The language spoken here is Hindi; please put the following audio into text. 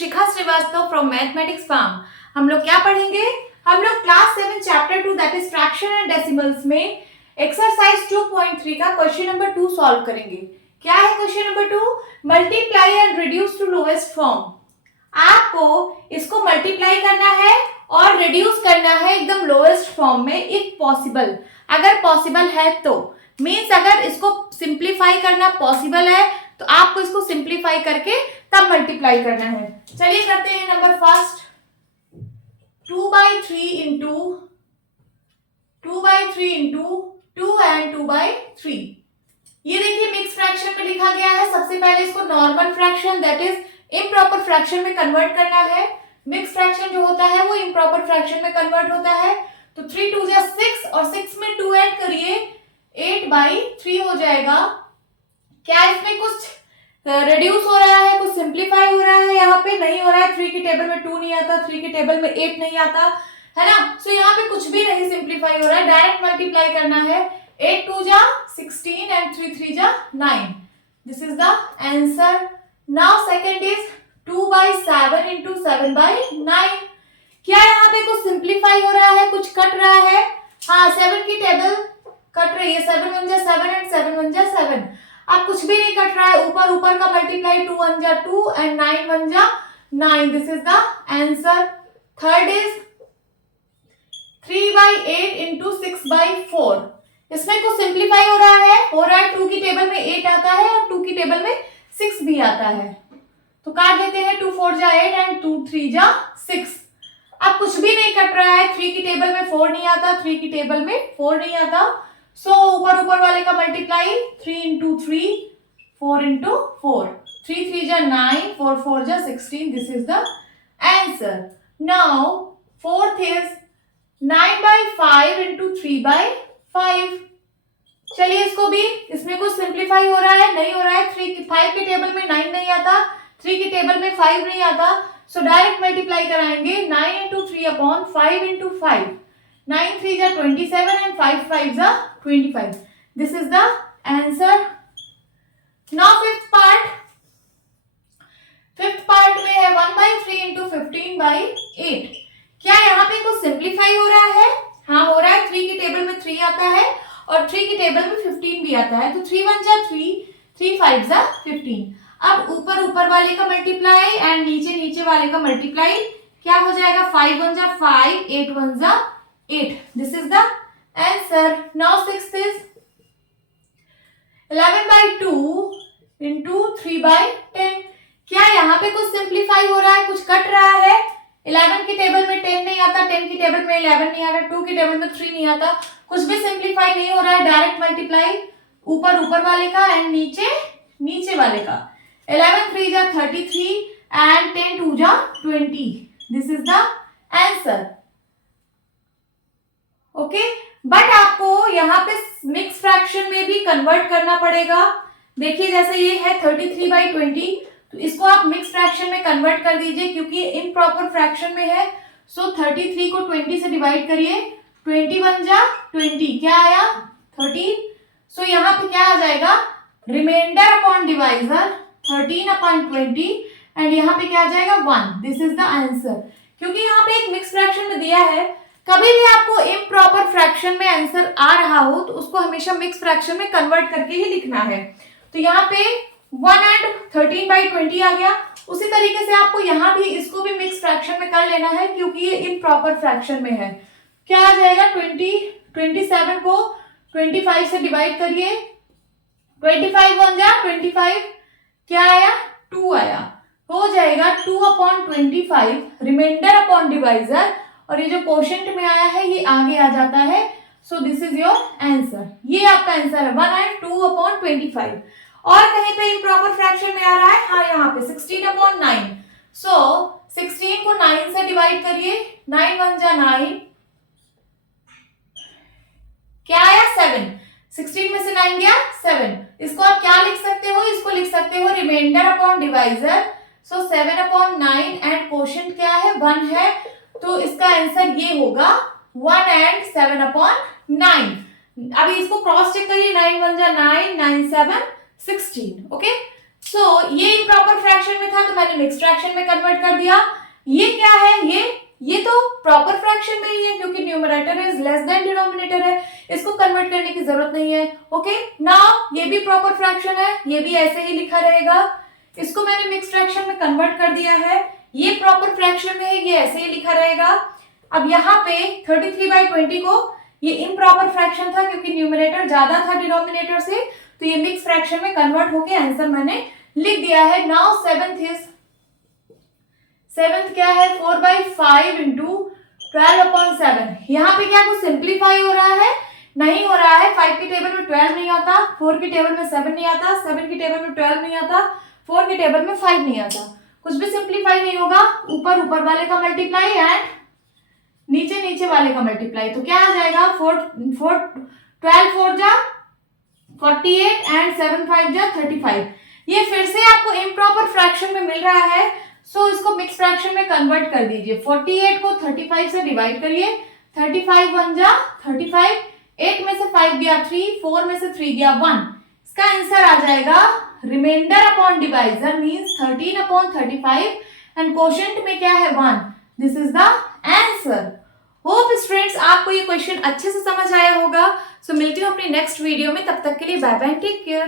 Shikha Srivastava from mathematics farm. हम लोग क्या पढ़ेंगे? हम लोग class 7 chapter 2 that is fraction and decimals में एक्सरसाइज 2.3 का क्वेश्चन नंबर 2 सॉल्व करेंगे। क्या है question number 2? Multiply and reduce to lowest form. आपको इसको मल्टीप्लाई करना है और रिड्यूस करना है एकदम लोएस्ट फॉर्म में इफ पॉसिबल। अगर पॉसिबल है तो मीन्स अगर इसको सिंप्लीफाई करना पॉसिबल है तो आपको इसको सिंप्लीफाई करके तब मल्टीप्लाई करना है। चलिए करते हैं number first. 2/3 into 2/3 into 2 and 2/3। ये देखिए मिक्स फ्रैक्शन में लिखा गया है। सबसे पहले इसको normal fraction that is improper fraction में कन्वर्ट करना है। मिक्स फ्रैक्शन जो होता है वो इम्प्रॉपर फ्रैक्शन में कन्वर्ट होता है। तो 3 2 जा 6 और 6 में 2 ऐड करिए 8/3 हो जाएगा। क्या इसमें कुछ रिड्यूस हो रहा है, कुछ सिंप्लीफाई हो रहा है? यहाँ पे नहीं हो रहा है। 3 की टेबल में 2 नहीं आता, 3 की टेबल में 8 नहीं आता, है ना। सो यहाँ पे कुछ भी नहीं सिंप्लीफाई हो रहा है, डायरेक्ट मल्टीप्लाई करना है। 8 2 जा 16 एंड 3 3 जा 9। This is the answer. Now second is 2/7 into 7/9। क्या यहाँ पे कुछ सिंप्लीफाई हो रहा है, कुछ कट रहा है? हाँ, 7 की टेबल कट रही है। 7 1 जा 7 एंड 7 1 जा 7। अब कुछ भी नहीं कट रहा है, ऊपर ऊपर का मल्टीप्लाई 2 1 जा 2 एंड 9 1 जा 9। This is the answer. Third is 3/8 into 6/4। इसमें कुछ सिंप्लीफाई हो रहा है। 2 की टेबल में 8 आता है और 2 की टेबल में 6 भी आता है, तो काट देते हैं। 2 4 जा 8 एंड 2 3 जा 6। अब कुछ भी नहीं कट रहा है। 3 की टेबल में 4 नहीं आता, 3 की टेबल में 4 नहीं आता। सो ऊपर वाले का मल्टीप्लाई 3 इंटू 3 4 इंटू 4। 3 3 जा 9 4 4 जा 16। This is the answer. Now fourth is 9/5 into 3/5। चलिए इसको भी, इसमें कुछ सिंप्लीफाई हो रहा है? नहीं हो रहा है। 5 की टेबल में 9 नहीं आता, 3 की टेबल में 5 नहीं आता। सो डायरेक्ट मल्टीप्लाई कराएंगे। 9 इंटू 3 अपॉन 5 इंटू 5। 9 3 जा 27 एंड 5 5 जा 25। This is the answer. Now fifth part में है 1/3 इंटू 15/8। क्या यहाँ पे कुछ सिंप्लीफाई हो रहा है? हाँ हो रहा है। 3 की टेबल में 3 आता है और 3 की टेबल में 15 भी आता है। तो 3 1 जा 3 3 5 जा 15। अब ऊपर वाले का मल्टीप्लाई एंड नीचे वाले का मल्टीप्लाई क्या हो जाएगा? 5 1 जा 5 8 1 जा 8। This is the answer. Now sixth is 11/2 into 3/10। क्या यहाँ पे कुछ सिंप्लीफाई हो रहा है, कुछ कट रहा है? 11 की टेबल में 10 नहीं आता, 10 की टेबल में 11 नहीं आता, 2 की टेबल में 3 नहीं आता। कुछ भी सिंप्लीफाई नहीं हो रहा है, डायरेक्ट मल्टीप्लाई ऊपर वाले का एंड नीचे वाले का। 11 3 जा 33 एंड 10 2 जा 20। This is the answer. Okay, but आपको यहाँ पे मिक्स फ्रैक्शन में भी कन्वर्ट करना पड़ेगा। देखिए जैसे ये है 33/20, तो इसको आप मिक्स फ्रैक्शन में कन्वर्ट कर दीजिए क्योंकि इम्प्रॉपर फ्रैक्शन में है। सो 33 को 20 से डिवाइड करिए। 21 जा 20, क्या आया? 13। सो यहाँ पे क्या आ जाएगा? रिमाइंडर अपॉन डिवाइजर 13/20 एंड यहाँ पे क्या आ जाएगा? 1। This is the answer. क्योंकि यहाँ पे एक मिक्स फ्रैक्शन में दिया है, कभी भी आपको इम्प्रॉपर फ्रैक्शन में आंसर आ रहा हो तो उसको हमेशा मिक्स फ्रैक्शन में कन्वर्ट करके ही लिखना है। तो यहाँ पे 1 एंड 13/20 आ गया। उसी तरीके से आपको यहाँ भी इसको भी मिक्स फ्रैक्शन में कर लेना है क्योंकि ये इम्प्रॉपर फ्रैक्शन में है। क्या आ जाएगा? 27 को 25 से डिवाइड करिए। 25 1 जा 25, क्या आया? 2 आया। हो जाएगा 2/25 रिमाइंडर अपॉन डिवाइजर, और ये जो क्वोशंट में आया है ये आगे आ जाता है। So this is your answer. ये आपका आंसर है 1 एंड 2/25। और कहीं पे इम्प्रॉपर फ्रैक्शन में आ रहा है? हाँ, यहाँ पे 16/9। सो 16 को 9 से डिवाइड करिए। 9 1 जा 9, क्या आया? 7। 16 में से 9 गया 7। इसको आप क्या लिख सकते हो? इसको लिख सकते हो reminder upon divisor. So 7/9 and quotient क्या है? 1 है। तो इसका आंसर ये होगा 1 एंड 7/9। अभी इसको क्रॉस चेक करिए। 9 1 जा 9 9 7 16। ओके, सो ये इम्प्रॉपर फ्रैक्शन में था तो मैंने मिक्स फ्रैक्शन में कन्वर्ट कर दिया। ये क्या है, ये तो प्रॉपर फ्रैक्शन में ही है क्योंकि numerator is less than denominator है, इसको कन्वर्ट करने की जरूरत नहीं है। ओके, नाउ ये भी प्रॉपर फ्रैक्शन है, ये भी ऐसे ही लिखा रहेगा। इसको मैंने मिक्स फ्रैक्शन में कन्वर्ट कर दिया है, ये प्रॉपर फ्रैक्शन में है, ये ऐसे ही लिखा रहेगा। अब यहाँ पे 33/20 को, ये इम्प्रॉपर फ्रैक्शन था क्योंकि न्यूमरेटर ज्यादा था डिनोमिनेटर से, तो ये मिक्स फ्रैक्शन में कन्वर्ट होके आंसर मैंने लिख दिया है। नाउ सेवेंथ क्या है, 4/5 इंटू 12/7। यहाँ पे क्या कुछ सिंप्लीफाई हो रहा है, नहीं हो रहा है। 5 की टेबल में 12 नहीं आता, 4 की टेबल में 7 नहीं आता, 7 की टेबल में 12 नहीं आता, 4 की टेबल में 5 नहीं आता, कुछ भी सिंप्लीफाई नहीं होगा। ऊपर वाले का मल्टीप्लाई एंड नीचे वाले का मल्टीप्लाई, तो क्या आ जाएगा, 12 4 जा 48 एंड 7 5 जा 35। ये फिर से आपको इम्प्रॉपर फ्रैक्शन में मिल रहा है, सो इसको मिक्स फ्रैक्शन में कन्वर्ट कर दीजिए। 48 को 35 से डिवाइड करिए, 35 1 जा 35, 8 में से 5 गया 3, 4 में से 3 गया 1। इसका आंसर आ जाएगा reminder upon divisor means 13/35 and quotient में क्या है 1। This is the answer. Hope students आपको ये क्वेश्चन अच्छे से समझ आया होगा। सो मिलती हूँ अपनी नेक्स्ट वीडियो में, तब तक के लिए बाय बाय, टेक केयर।